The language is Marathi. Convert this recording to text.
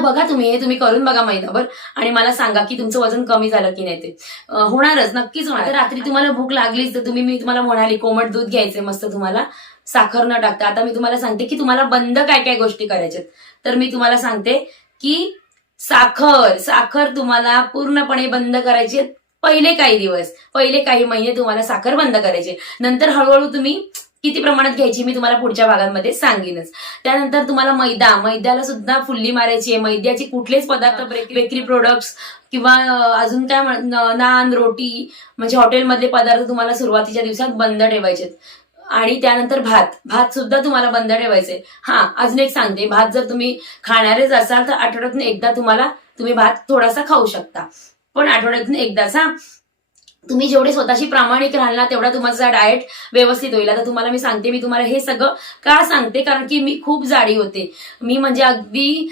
बघा तुम्ही हे तुम्ही करून बघा महिनाभर. आणि मला सांगा की तुमचं वजन कमी झालं की नाही ते. होणारच नक्कीच होणार. रात्री तुम्हाला भूक लागलीच तर तुम्ही मी तुम्हाला म्हणाली कोमट दूध घ्यायचे मस्त तुम्हाला. साखर न टाकता. आता मी तुम्हाला सांगते की तुम्हाला बंद काय काय गोष्टी करायच्यात. तर मी तुम्हाला सांगते की साखर साखर तुम्हाला पूर्णपणे बंद करायची पहिले काही दिवस. पहिले काही महिने तुम्हाला साखर बंद करायची नंतर हळूहळू तुम्ही किती प्रमाणात घ्यायची मी तुम्हाला पुढच्या भागांमध्ये सांगेनच. त्यानंतर तुम्हाला मैदा मैद्याला सुद्धा फुल्ली मारायची आहे. मैद्याचे कुठलेच पदार्थ बेकरी प्रोडक्ट्स किंवा अजून काय नान रोटी म्हणजे हॉटेलमधले पदार्थ तुम्हाला सुरुवातीच्या दिवसात बंद ठेवायचे आणि त्यानंतर भात. भात सुद्धा तुम्हाला बंद ठेवायचे हा अजून एक सांगते. भात जर तुम्ही खाणारेच असाल तर आठवड्यातून एकदा तुम्हाला तुम्ही भात थोडासा खाऊ शकता. पण आठवड्यातून एकदाच हा तुम्ही जेवढे स्वतःशी प्रामाणिक राहाल ना तेवढा तुमचा डाएट व्यवस्थित होईल. आता तुम्हाला मी सांगते मी तुम्हाला हे सगळं का सांगते? कारण की मी खूप जाडी होते. मी म्हणजे अगदी